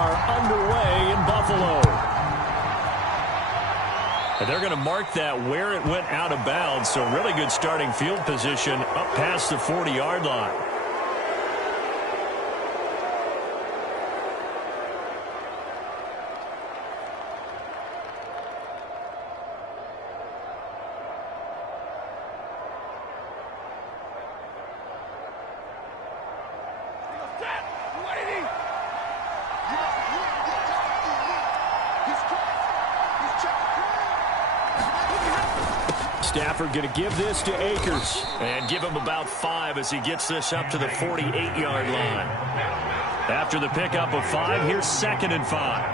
are underway in Buffalo. And they're going to mark that where it went out of bounds. So really good starting field position up past the 40-yard line. Stafford going to give this to Akers. And give him about 5 as he gets this up to the 48-yard line. After the pickup of 5, here's 2nd and 5.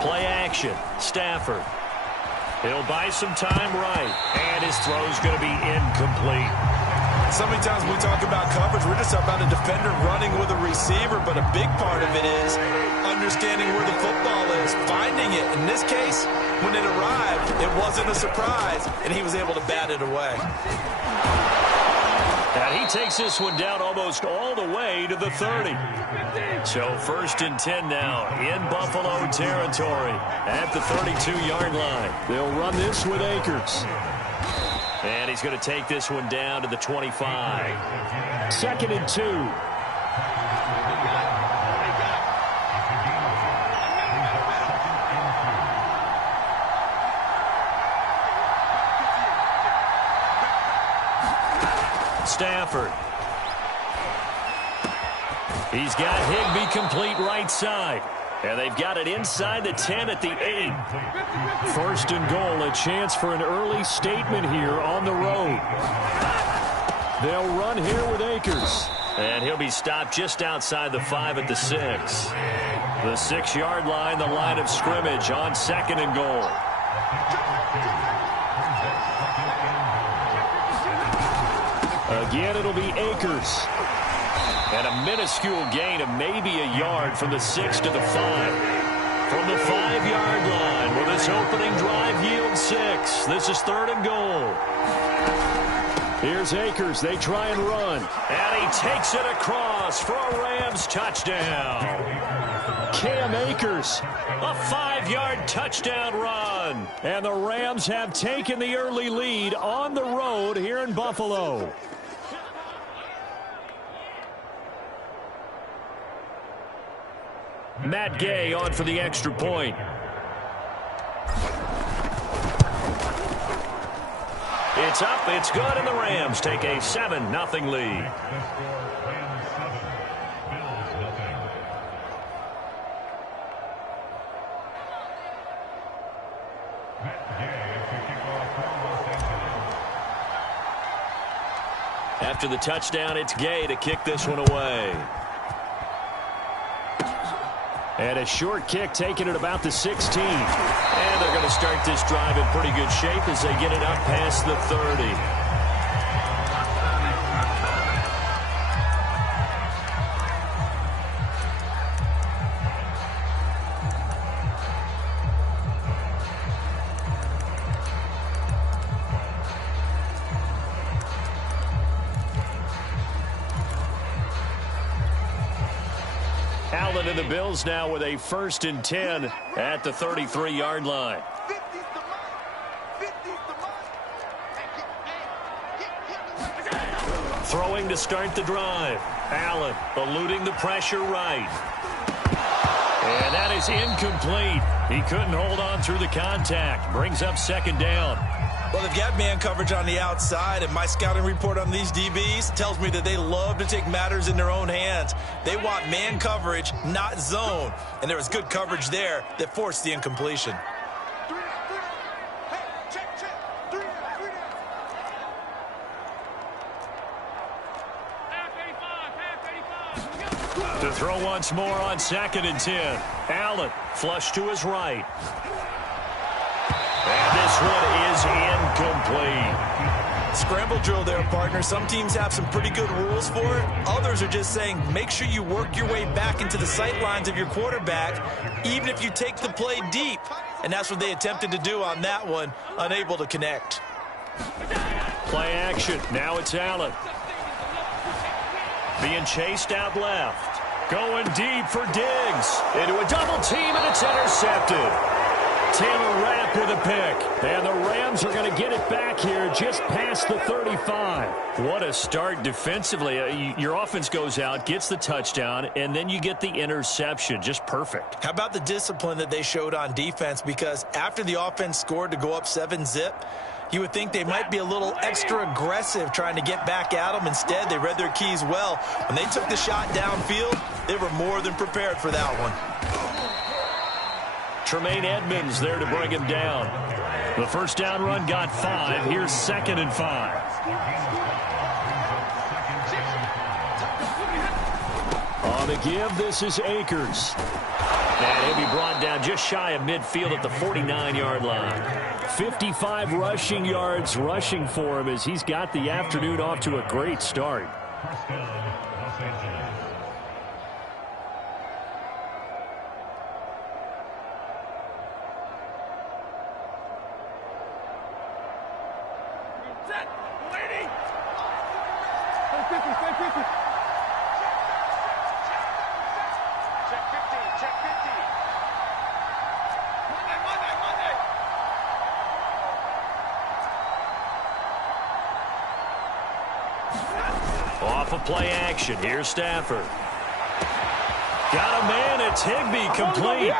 Play action. Stafford. He'll buy some time right. And his throw's going to be incomplete. So many times when we talk about coverage, we're just about a defender running with a receiver, but a big part of it is understanding where the football is, finding it. In this case, when it arrived, it wasn't a surprise, and he was able to bat it away. And he takes this one down almost all the way to the 30. So 1st and 10 now in Buffalo territory at the 32-yard line. They'll run this with Akers. And he's going to take this one down to the 25. 2nd and 2. Stafford. He's got Higbee complete right side. And they've got it inside the 10 at the 8. 1st and goal, a chance for an early statement here on the road. They'll run here with Akers. And he'll be stopped just outside the 5 at the 6. The 6-yard line, the line of scrimmage on 2nd and goal. Again, it'll be Akers. And a minuscule gain of maybe a yard from the 6 to the 5. From the 5-yard line, will this opening drive yield 6? This is 3rd and goal. Here's Akers. They try and run. And he takes it across for a Rams touchdown. Cam Akers, a 5-yard touchdown run. And the Rams have taken the early lead on the road here in Buffalo. Matt Gay on for the extra point. It's up, it's good, and the Rams take a 7-0 lead. After the touchdown, it's Gay to kick this one away. And a short kick taken at about the 16. And they're going to start this drive in pretty good shape as they get it up past the 30. Allen and the Bills now with a 1st and 10 at the 33-yard line. Throwing to start the drive. Allen eluding the pressure right. And that is incomplete. He couldn't hold on through the contact. Brings up 2nd down. Well, they've got man coverage on the outside, and my scouting report on these DBs tells me that they love to take matters in their own hands. They want man coverage, not zone. And there was good coverage there that forced the incompletion. To throw once more on 2nd and 10. Allen flush to his right. And this one is incomplete. Scramble drill there, partner. Some teams have some pretty good rules for it. Others are just saying make sure you work your way back into the sight lines of your quarterback, even if you take the play deep. And that's what they attempted to do on that one, unable to connect. Play action. Now it's Allen. Being chased out left. Going deep for Diggs. Into a double team, and it's intercepted. Taylor Rapp with a pick. And the Rams are going to get it back here just past the 35. What a start defensively. Your offense goes out, gets the touchdown, and then you get the interception. Just perfect. How about the discipline that they showed on defense? Because after the offense scored to go up 7-zip, you would think they might be a little extra aggressive trying to get back at them. Instead, they read their keys well. When they took the shot downfield, they were more than prepared for that one. Tremaine Edmonds there to bring him down. The first down run got 5. Here's 2nd and 5. On the give, this is Akers. And he'll be brought down just shy of midfield at the 49-yard line. 55 rushing yards rushing for him as he's got the afternoon off to a great start. Off of play action. Here's Stafford. Got a man. It's Higbee complete.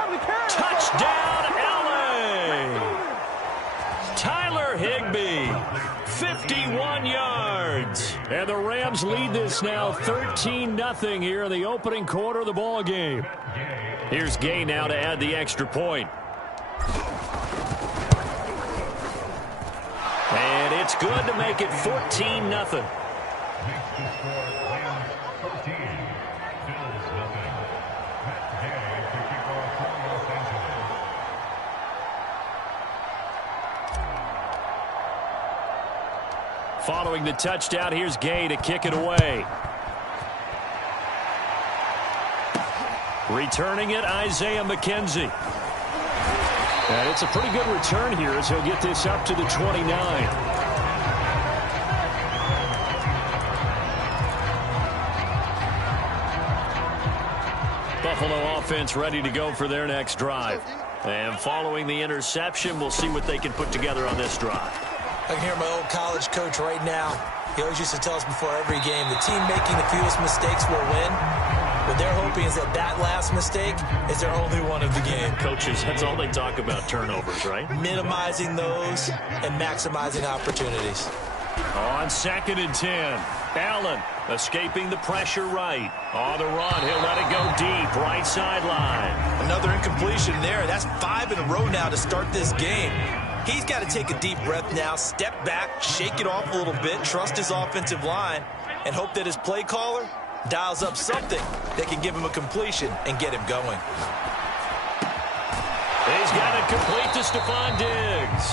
Touchdown, LA. Tyler Higbee. 51 yards. And the Rams lead this now 13-0 here in the opening quarter of the ball game. Here's Gay now to add the extra point. And it's good to make it 14-0. Following the touchdown, here's Gay to kick it away. Returning it, Isaiah McKenzie. And it's a pretty good return here as he'll get this up to the 29. Buffalo offense ready to go for their next drive. And following the interception, we'll see what they can put together on this drive. I can hear my old college coach right now. He always used to tell us before every game, the team making the fewest mistakes will win. What they're hoping is that that last mistake is their only one of the game. Coaches, that's all they talk about, turnovers, right? Minimizing those and maximizing opportunities. On 2nd and 10, Allen escaping the pressure right. On the run, he'll let it go deep, right sideline. Another incompletion there. That's 5 in a row now to start this game. He's got to take a deep breath now, step back, shake it off a little bit, trust his offensive line, and hope that his play caller dials up something that can give him a completion and get him going. He's got it complete to Stephon Diggs.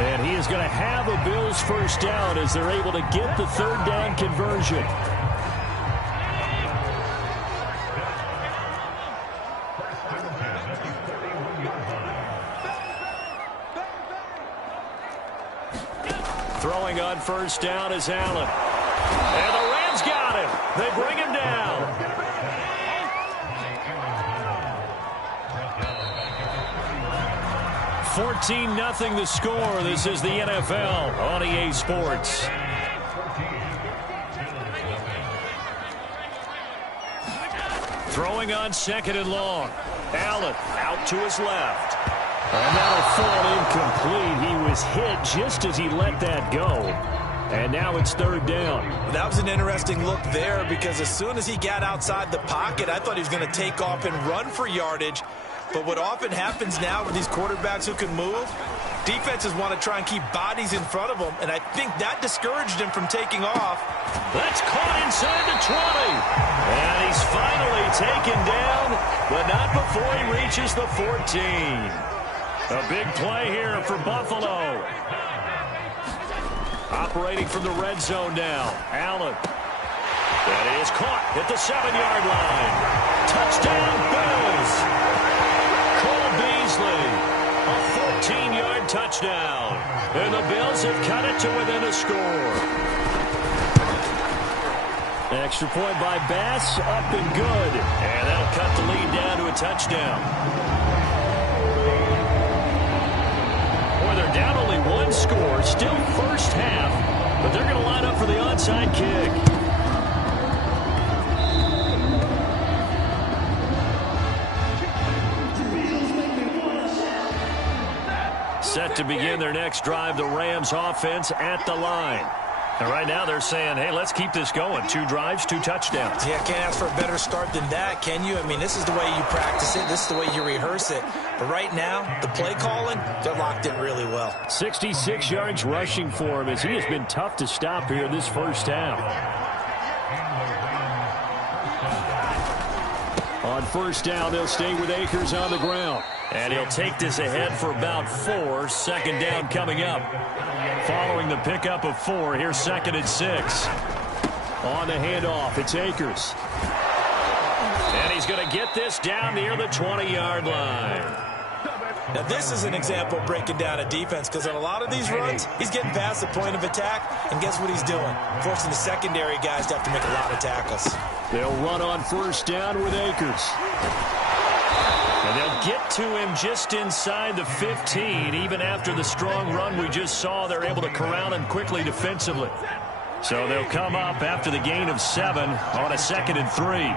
And he is going to have a Bills first down as they're able to get the 3rd down conversion. Throwing on first down is Allen. And the Rams got him. They bring him down. $14-0 the score. This is the NFL on EA Sports. Throwing on 2nd and long. Allen out to his left. And that'll fall incomplete. He was hit just as he let that go. And now it's 3rd down. That was an interesting look there because as soon as he got outside the pocket, I thought he was going to take off and run for yardage. But what often happens now with these quarterbacks who can move, defenses want to try and keep bodies in front of them, and I think that discouraged him from taking off. That's caught inside the 20. And he's finally taken down, but not before he reaches the 14. A big play here for Buffalo. Operating from the red zone now. Allen. That is caught at the 7-yard line. Touchdown, Bills. Cole Beasley. A 14-yard touchdown. And the Bills have cut it to within a score. Extra point by Bass, up and good. And that'll cut the lead down to a touchdown. Boy, they're down only one score, still first half, but they're going to line up for the onside kick. Set to begin their next drive, the Rams offense at the line. And right now they're saying, hey, let's keep this going. 2 drives, 2 touchdowns. Yeah, can't ask for a better start than that, can you? I mean, this is the way you practice it. This is the way you rehearse it. But right now, the play calling, they're locked in really well. 66 yards rushing for him as he has been tough to stop here in this first half. On first down, they'll stay with Akers on the ground. And he'll take this ahead for about 4. Second down coming up. Following the pickup of 4, here's 2nd and 6. On the handoff, it's Akers. And he's going to get this down near the 20-yard line. Now, this is an example of breaking down a defense, because on a lot of these runs, he's getting past the point of attack, and guess what he's doing? Forcing the secondary guys to have to make a lot of tackles. They'll run on first down with Akers. And they'll get to him just inside the 15. Even after the strong run we just saw, they're able to corral him quickly defensively. So they'll come up after the gain of 7 on a 2nd and 3.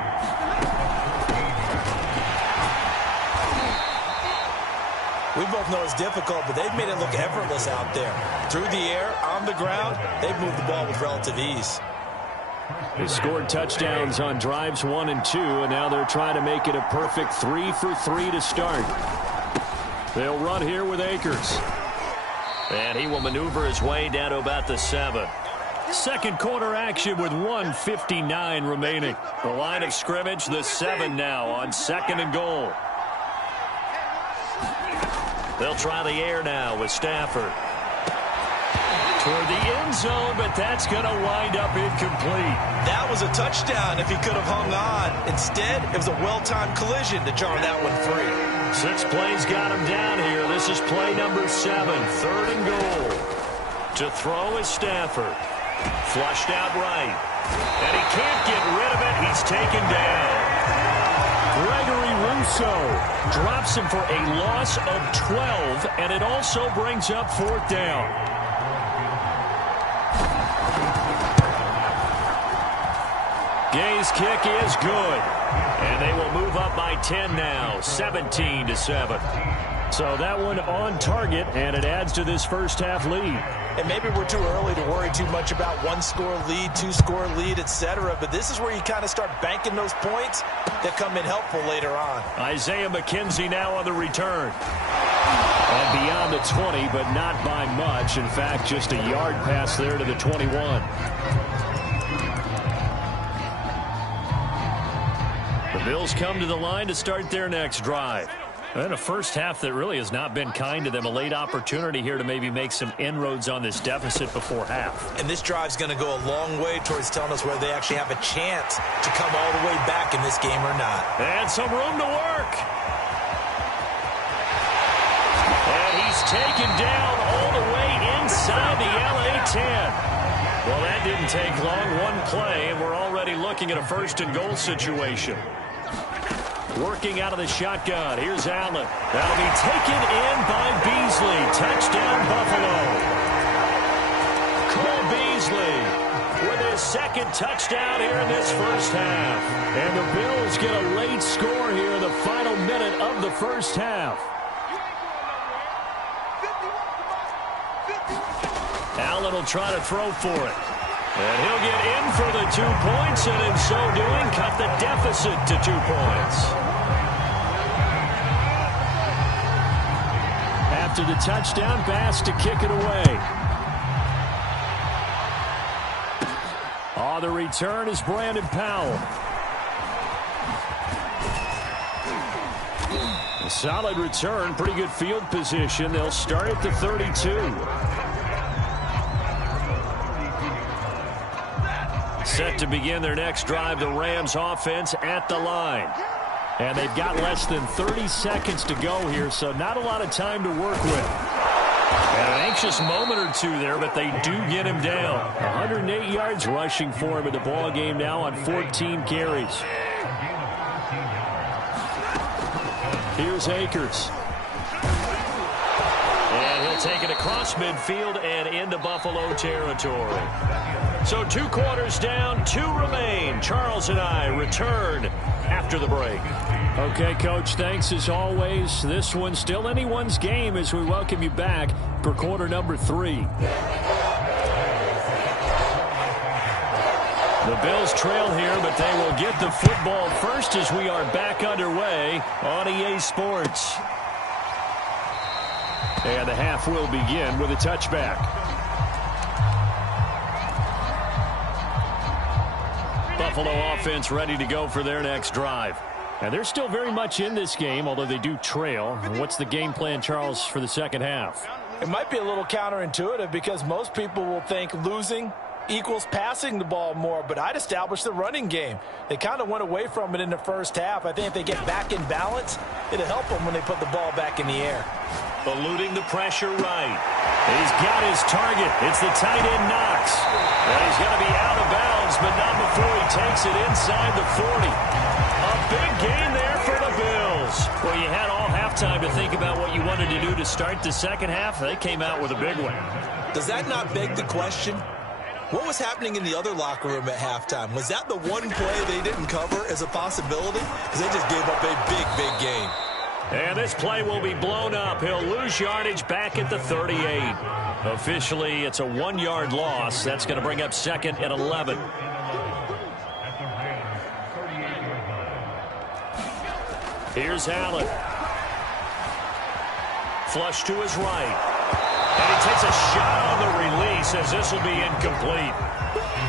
We both know it's difficult, but they've made it look effortless out there. Through the air, on the ground, they've moved the ball with relative ease. They scored touchdowns on drives 1 and 2, and now they're trying to make it a perfect 3 for 3 to start. They'll run here with Akers. And he will maneuver his way down to about the 7. Second quarter action with 1:59 remaining. The line of scrimmage, the 7 now on 2nd and goal. They'll try the air now with Stafford. Toward the end zone, but that's going to wind up incomplete. That was a touchdown if he could have hung on. Instead, it was a well-timed collision to jar that one free. 6 plays got him down here. This is play number 7, 3rd and goal. To throw is Stafford. Flushed out right. And he can't get rid of it. He's taken down. Gregory Rousseau drops him for a loss of 12, and it also brings up 4th down. Gay's kick is good, and they will move up by 10 now, 17-7. So that one on target, and it adds to this first half lead. And maybe we're too early to worry too much about 1-score lead, 2-score lead, etc. But this is where you kind of start banking those points that come in helpful later on. Isaiah McKenzie now on the return. And beyond the 20, but not by much. In fact, just a yard pass there to the 21. The Bills come to the line to start their next drive. And a first half that really has not been kind to them. A late opportunity here to maybe make some inroads on this deficit before half. And this drive's going to go a long way towards telling us whether they actually have a chance to come all the way back in this game or not. And some room to work. And he's taken down all the way inside the LA 10. Well, that didn't take long. One play, and we're already looking at a 1st and goal situation. Working out of the shotgun. Here's Allen. That'll be taken in by Beasley. Touchdown, Buffalo. Cole Beasley with his 2nd touchdown here in this first half. And the Bills get a late score here in the final minute of the first half. Allen will try to throw for it. And he'll get in for the 2 points, and in so doing, cut the deficit to 2 points. After the touchdown, Bass to kick it away. On the return is Brandon Powell. A solid return, pretty good field position. They'll start at the 32. Set to begin their next drive, the Rams offense at the line. And they've got less than 30 seconds to go here, so not a lot of time to work with. And an anxious moment or two there, but they do get him down. 108 yards rushing for him in the ball game now on 14 carries. Here's Akers. And he'll take it across midfield and into Buffalo territory. So 2 quarters down, 2 remain. Charles and I return after the break. Okay, Coach, thanks as always. This one's still anyone's game as we welcome you back for quarter number 3. The Bills trail here, but they will get the football first as we are back underway on EA Sports. And the half will begin with a touchback. Buffalo offense ready to go for their next drive. And they're still very much in this game, although they do trail. What's the game plan, Charles, for the second half? It might be a little counterintuitive because most people will think losing equals passing the ball more, but I'd establish the running game. They kind of went away from it in the first half. I think if they get back in balance, it'll help them when they put the ball back in the air. Eluding the pressure right. He's got his target. It's the tight end Knox. And he's going to be out of bounds, but not before he takes it inside the 40. A big gain there for the Bills. Well, you had all halftime to think about what you wanted to do to start the second half. They came out with a big one. Does that not beg the question? What was happening in the other locker room at halftime? Was that the one play they didn't cover as a possibility? Because they just gave up a big gain. And this play will be blown up. He'll lose yardage back at the 38. Officially, it's a 1-yard loss. That's going to bring up 2nd and 11. Here's Allen. Flush to his right. And he takes a shot on the release as this will be incomplete.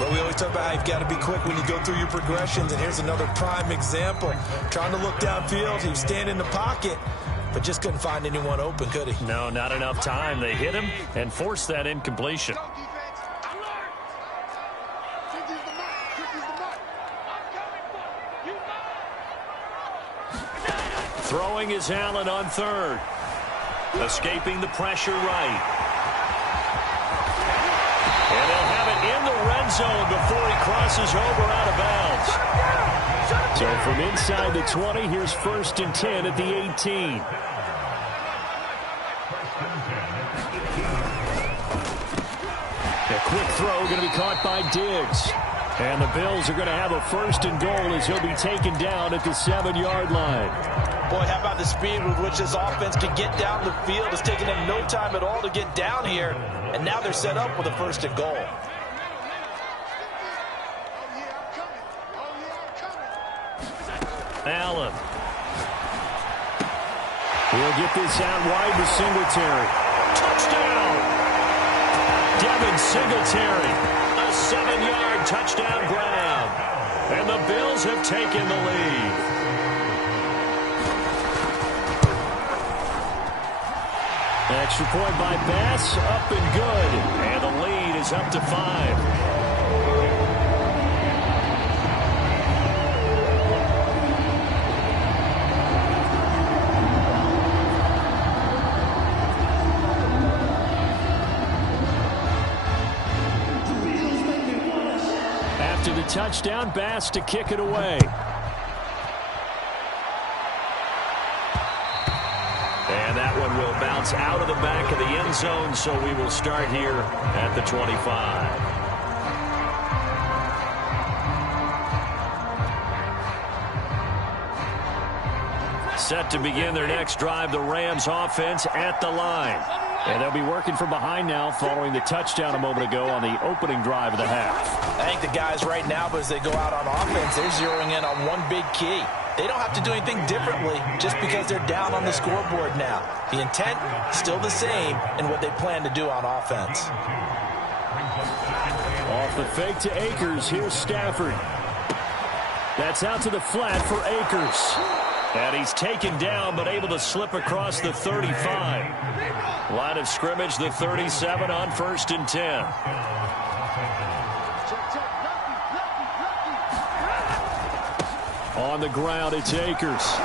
Well, we always talk about how you've got to be quick when you go through your progressions, and here's another prime example. Trying to look downfield, he was standing in the pocket, but just couldn't find anyone open, could he? No, not enough time. They hit him and forced that incompletion. Throwing is Allen on 3rd. Escaping the pressure right. And they'll have it in the red zone before he crosses over out of bounds. So from inside the 20, here's 1st and 10 at the 18. A quick throw going to be caught by Diggs. And the Bills are going to have a 1st and goal as he'll be taken down at the 7-yard line. Boy, how about the speed with which this offense can get down the field? It's taken them no time at all to get down here, and now they're set up with a 1st and goal. Allen. He'll get this out wide to Singletary. Touchdown! Devin Singletary. A 7-yard touchdown grab. And the Bills have taken the lead. Extra point by Bass, up and good. And the lead is up to 5. After the touchdown, Bass to kick it away. And that one will bounce out of the back of the end zone, so we will start here at the 25. Set to begin their next drive, the Rams offense at the line. And they'll be working from behind now following the touchdown a moment ago on the opening drive of the half. I think the guys right now, as they go out on offense, they're zeroing in on one big key. They don't have to do anything differently just because they're down on the scoreboard now. The intent still the same in what they plan to do on offense. Off the fake to Akers. Here's Stafford. That's out to the flat for Akers. And he's taken down but able to slip across the 35. Line of scrimmage, the 37 on 1st and 10. On the ground, it's Akers.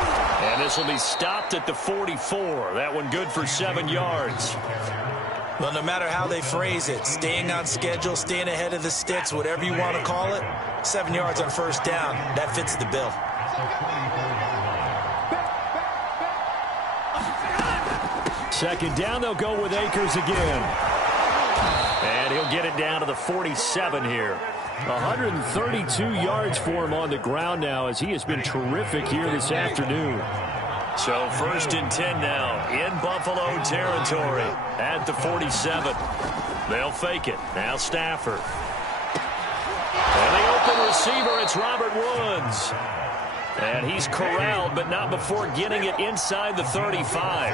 And this will be stopped at the 44. That one good for 7 yards. Well, no matter how they phrase it, staying on schedule, staying ahead of the sticks, whatever you want to call it, 7 yards on first down, that fits the bill. Second down, they'll go with Akers again. And he'll get it down to the 47 here. 132 yards for him on the ground now, as he has been terrific here this afternoon. So first and 10 now in Buffalo territory at the 47. They'll fake it. Now Stafford. And the open receiver, it's Robert Woods. And he's corralled, but not before getting it inside the 35.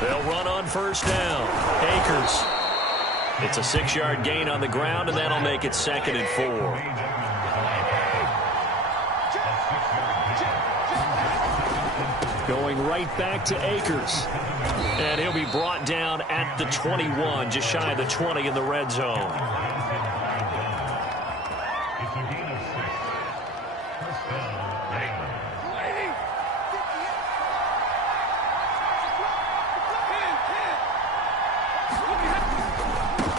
They'll run on first down. Akers. It's a 6-yard gain on the ground, and that'll make it 2nd and 4. Going right back to Akers. And he'll be brought down at the 21, just shy of the 20 in the red zone.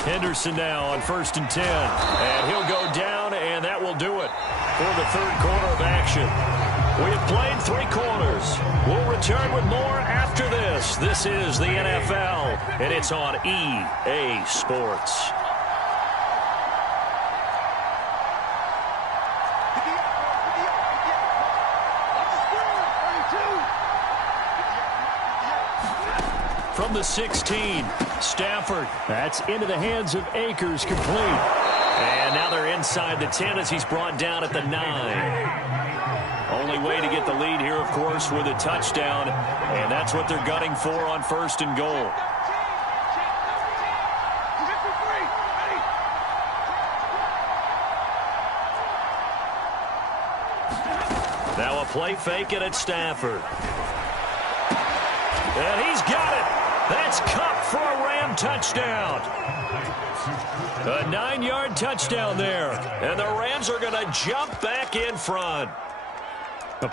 Henderson now on first and 10. And he'll go down, and that will do it for the third quarter of action. We have played 3 quarters. We'll return with more after this. This is the NFL, and it's on EA Sports. From the 16, Stafford. That's into the hands of Akers, complete. And now they're inside the 10 as he's brought down at the 9. Only way to get the lead here, of course, with a touchdown. And that's what they're gunning for on first and goal. Now a play fake it at Stafford. And he's got it. That's Cup for a Ram touchdown. A 9-yard touchdown there. And the Rams are going to jump back in front.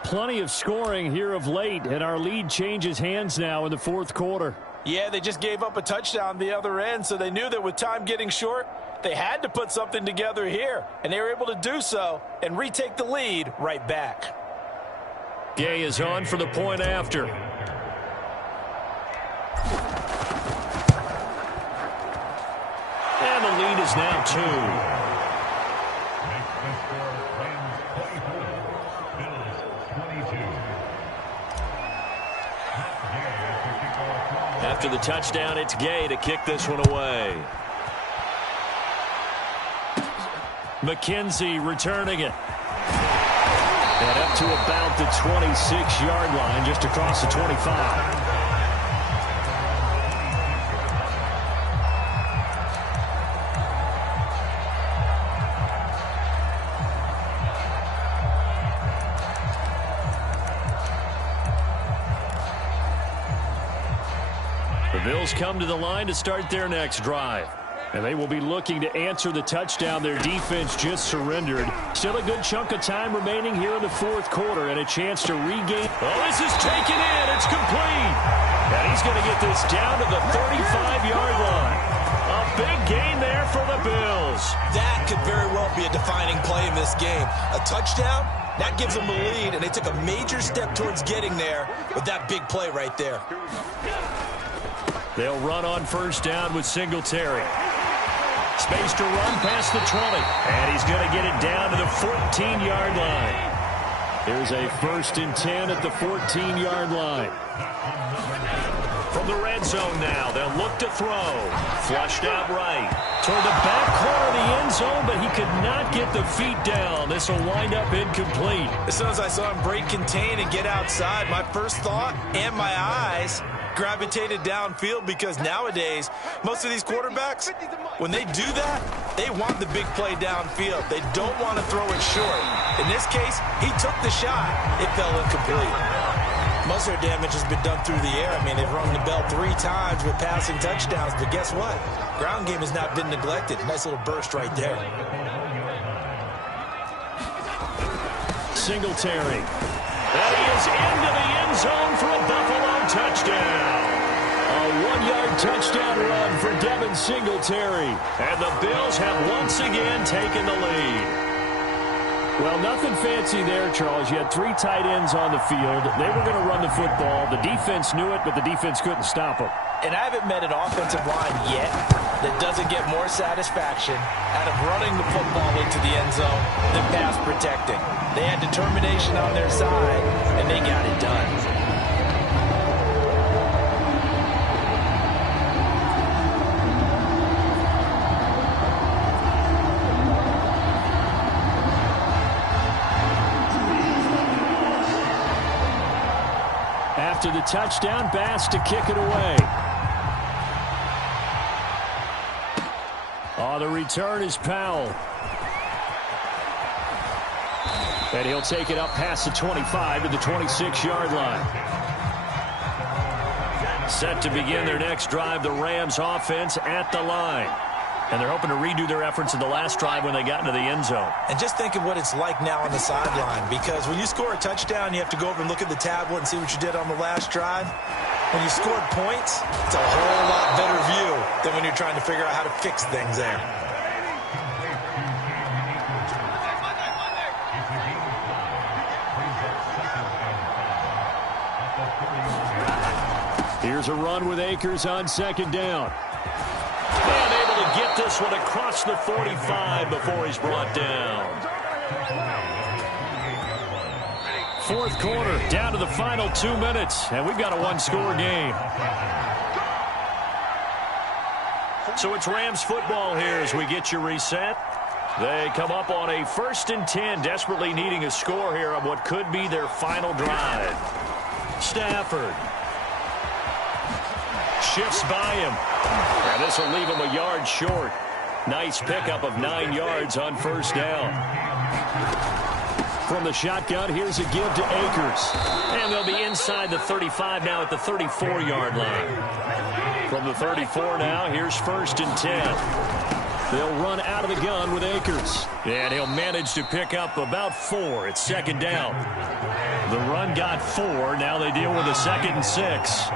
Plenty of scoring here of late, and our lead changes hands now in the fourth quarter. Yeah, they just gave up a touchdown the other end, so they knew that with time getting short, they had to put something together here. And they were able to do so and retake the lead right back. Gay is on for the point after. And the lead is now 2. After the touchdown, it's Gay to kick this one away. McKenzie returning it. And up to about the 26-yard line, just across the 25. Bills come to the line to start their next drive. And they will be looking to answer the touchdown their defense just surrendered. Still a good chunk of time remaining here in the fourth quarter and a chance to regain. Oh, this is taken in. It's complete. And he's going to get this down to the 35-yard line. A big gain there for the Bills. That could very well be a defining play in this game. A touchdown, that gives them the lead, and they took a major step towards getting there with that big play right there. They'll run on first down with Singletary. Space to run past the 20. And he's going to get it down to the 14-yard line. Here's a first and 10 at the 14-yard line. From the red zone now, they'll look to throw. Flushed out right. Toward the back corner of the end zone, but he could not get the feet down. This will wind up incomplete. As soon as I saw him break contain and get outside, my first thought and my eyes gravitated downfield, because nowadays most of these quarterbacks, when they do that, they want the big play downfield. They don't want to throw it short. In this case, he took the shot. It fell incomplete. Most of their damage has been done through the air. I mean, they've rung the bell 3 times with passing touchdowns, but guess what? Ground game has not been neglected. Nice little burst right there. Singletary. And he is into the end zone for a Buffalo touchdown. A one-yard touchdown run for Devin Singletary. And the Bills have once again taken the lead. Well, nothing fancy there, Charles. You had 3 tight ends on the field. They were going to run the football. The defense knew it, but the defense couldn't stop them. And I haven't met an offensive line yet that doesn't get more satisfaction out of running the football into the end zone than pass protecting. They had determination on their side, and they got it done. After the touchdown, Bass to kick it away. Oh, the return is Powell. And he'll take it up past the 25 to the 26-yard line. Set to begin their next drive, the Rams offense at the line. And they're hoping to redo their efforts in the last drive when they got into the end zone. And just think of what it's like now on the sideline, because when you score a touchdown, you have to go over and look at the tablet and see what you did on the last drive. When you scored points, it's a whole lot better view than when you're trying to figure out how to fix things there. Here's a run with Akers on second down. And able to get this one across the 45 before he's brought down. Fourth quarter, down to the final 2 minutes, and we've got a one-score game. So it's Rams football here as we get you reset. They come up on a 1st and 10, desperately needing a score here on what could be their final drive. Stafford shifts by him. And this will leave him a yard short. Nice pickup of 9 yards on first down. From the shotgun, here's a give to Akers. And they'll be inside the 35 now at the 34-yard line. From the 34 now, here's 1st and 10. They'll run out of the gun with Akers. And he'll manage to pick up about 4 at second down. The run got 4. Now they deal with a 2nd and 6.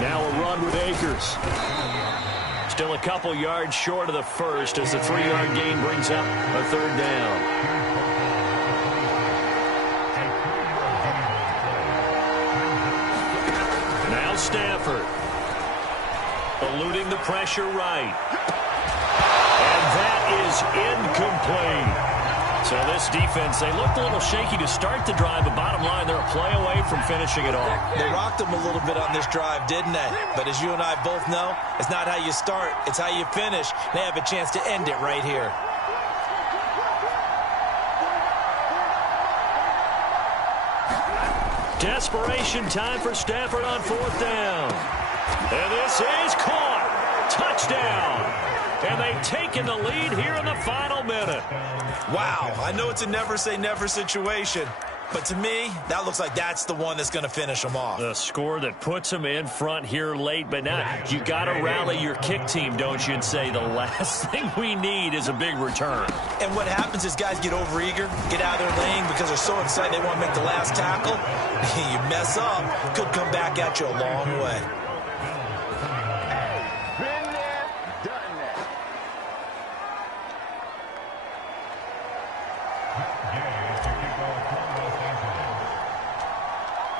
Now a run with Akers. Still a couple yards short of the first as the 3-yard gain brings up a 3rd down. Now Stafford. Eluding the pressure right. And that is incomplete. So this defense, they looked a little shaky to start the drive, but bottom line, they're a play away from finishing it off. They rocked them a little bit on this drive, didn't they? But as you and I both know, it's not how you start, it's how you finish. They have a chance to end it right here. Desperation time for Stafford on 4th down. And this is caught. Touchdown. And they've taken the lead here in the final minute. Wow, I know it's a never-say-never situation, but to me, that looks like that's the one that's going to finish them off. The score that puts them in front here late, but now you got to rally your kick team, don't you, and say the last thing we need is a big return. And what happens is guys get overeager, get out of their lane because they're so excited they want to make the last tackle. You mess up, could come back at you a long way.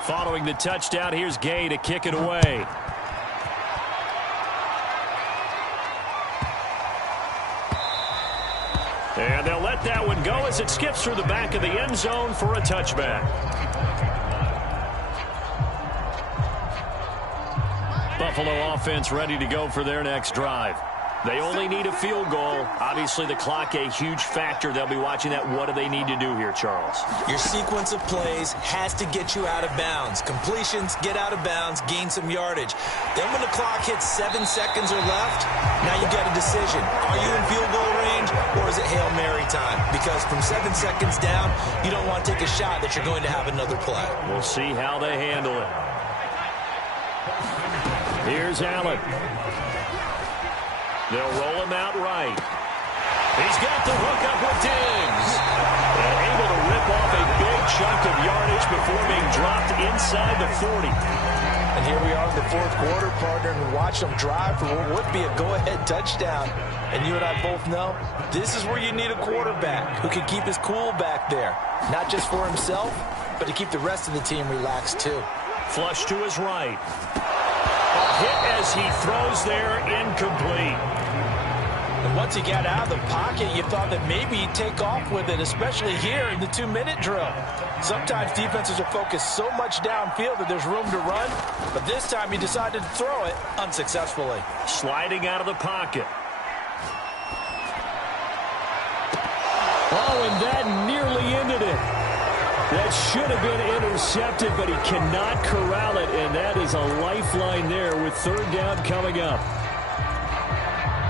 Following the touchdown, here's Gay to kick it away. And they'll let that one go as it skips through the back of the end zone for a touchback. Buffalo offense ready to go for their next drive. They only need a field goal. Obviously, the clock a huge factor. They'll be watching that. What do they need to do here, Charles? Your sequence of plays has to get you out of bounds. Completions, get out of bounds, gain some yardage. Then when the clock hits 7 seconds or left, now you got a decision. Are you in field goal range or is it Hail Mary time? Because from 7 seconds down, you don't want to take a shot that you're going to have another play. We'll see how they handle it. Here's Allen. They'll roll him out right. He's got the hook up with Diggs. And able to rip off a big chunk of yardage before being dropped inside the 40. And here we are in the fourth quarter, partner, and watch them drive for what would be a go-ahead touchdown. And you and I both know this is where you need a quarterback who can keep his cool back there. Not just for himself, but to keep the rest of the team relaxed too. Flush to his right. A hit as he throws there, incomplete. And once he got out of the pocket, you thought that maybe he'd take off with it, especially here in the 2-minute drill. Sometimes defenses are focused so much downfield that there's room to run, but this time he decided to throw it unsuccessfully. Sliding out of the pocket. Oh, and that nearly ended it. That should have been intercepted, but he cannot corral it, and that is a lifeline there with third down coming up.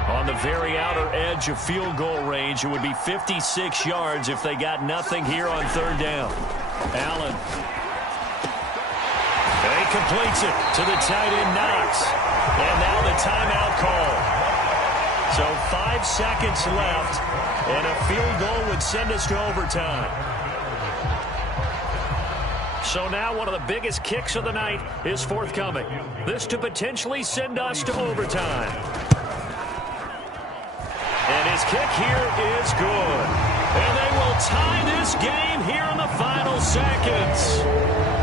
On the very outer edge of field goal range, it would be 56 yards if they got nothing here on third down. Allen. And he completes it to the tight end, Knox. And now the timeout call. So 5 seconds left, and a field goal would send us to overtime. So now one of the biggest kicks of the night is forthcoming. This to potentially send us to overtime. And his kick here is good. And they will tie this game here in the final seconds.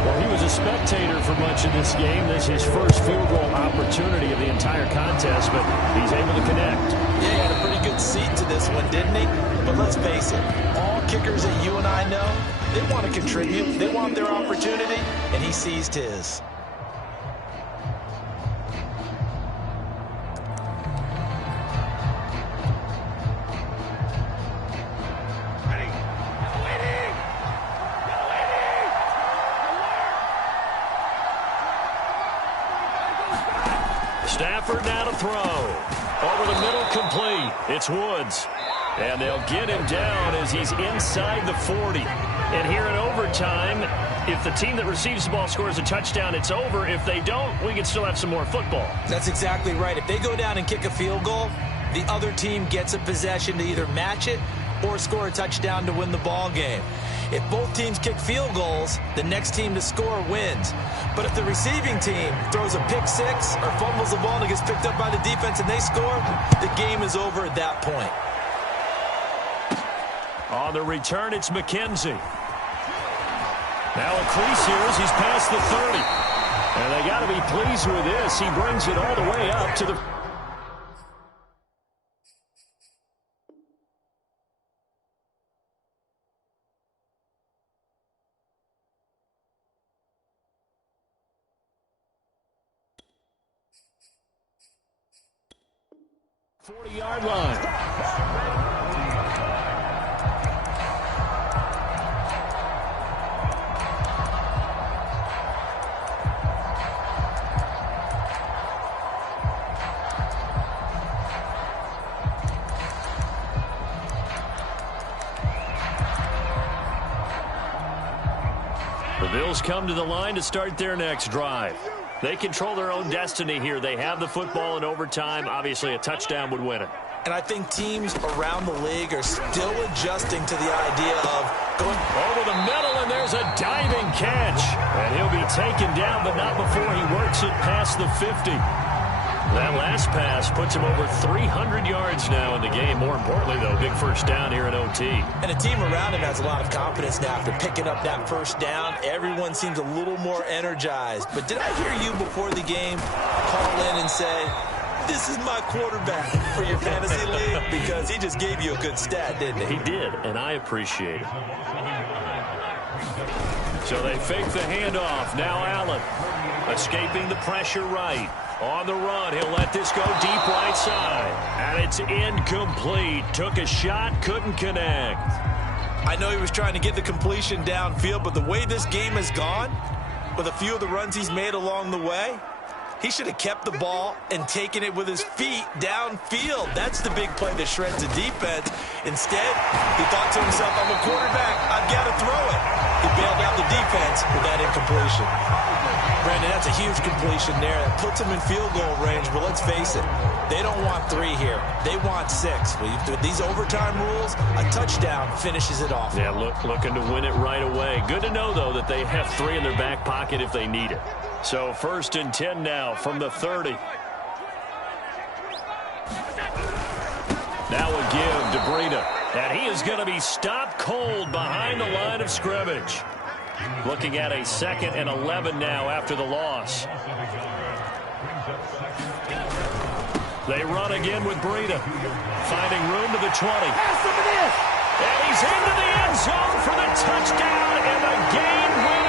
Well, he was a spectator for much of this game. This is his first field goal opportunity of the entire contest, but he's able to connect. Yeah, he had a pretty good seat to this one, didn't he? But let's face it, all kickers that you and I know, they want to contribute. They want their opportunity, and he seized his. Stafford now to throw. Over the middle, complete. It's Woods. And they'll get him down as he's inside the 40. And here in overtime, if the team that receives the ball scores a touchdown, it's over. If they don't, we can still have some more football. That's exactly right. If they go down and kick a field goal, the other team gets a possession to either match it or score a touchdown to win the ball game. If both teams kick field goals, the next team to score wins. But if the receiving team throws a pick six or fumbles the ball and it gets picked up by the defense and they score, the game is over at that point. On the return, it's McKenzie. Now a crease here as he's past the 30. And they got to be pleased with this. He brings it all the way up to the 40-yard line. The Bills come to the line to start their next drive. They control their own destiny here. They have the football in overtime. Obviously, a touchdown would win it. And I think teams around the league are still adjusting to the idea of going over the middle, and there's a diving catch. And he'll be taken down, but not before he works it past the 50. That last pass puts him over 300 yards now in the game. More importantly, though, big first down here in OT. And the team around him has a lot of confidence now after picking up that first down. Everyone seems a little more energized. But did I hear you before the game call in and say, this is my quarterback for your fantasy league? Because he just gave you a good stat, didn't he? He did, and I appreciate it. So they fake the handoff. Now Allen escaping the pressure right. On the run, he'll let this go deep right side. And it's incomplete. Took a shot, couldn't connect. I know he was trying to get the completion downfield, but the way this game has gone, with a few of the runs he's made along the way, he should have kept the ball and taken it with his feet downfield. That's the big play that shreds the defense. Instead, he thought to himself, I'm a quarterback. I've got to throw it. He bailed out the defense with that incompletion. Brandon, that's a huge completion there. That puts them in field goal range, but let's face it, they don't want 3 here. They want 6. With these overtime rules, a touchdown finishes it off. Yeah, looking to win it right away. Good to know, though, that they have 3 in their back pocket if they need it. So 1st and 10 now from the 30. Now a give to Breida. And he is going to be stopped cold behind the line of scrimmage. Looking at a 2nd and 11 now after the loss. They run again with Breida. Finding room to the 20. And he's into the end zone for the touchdown and the game win.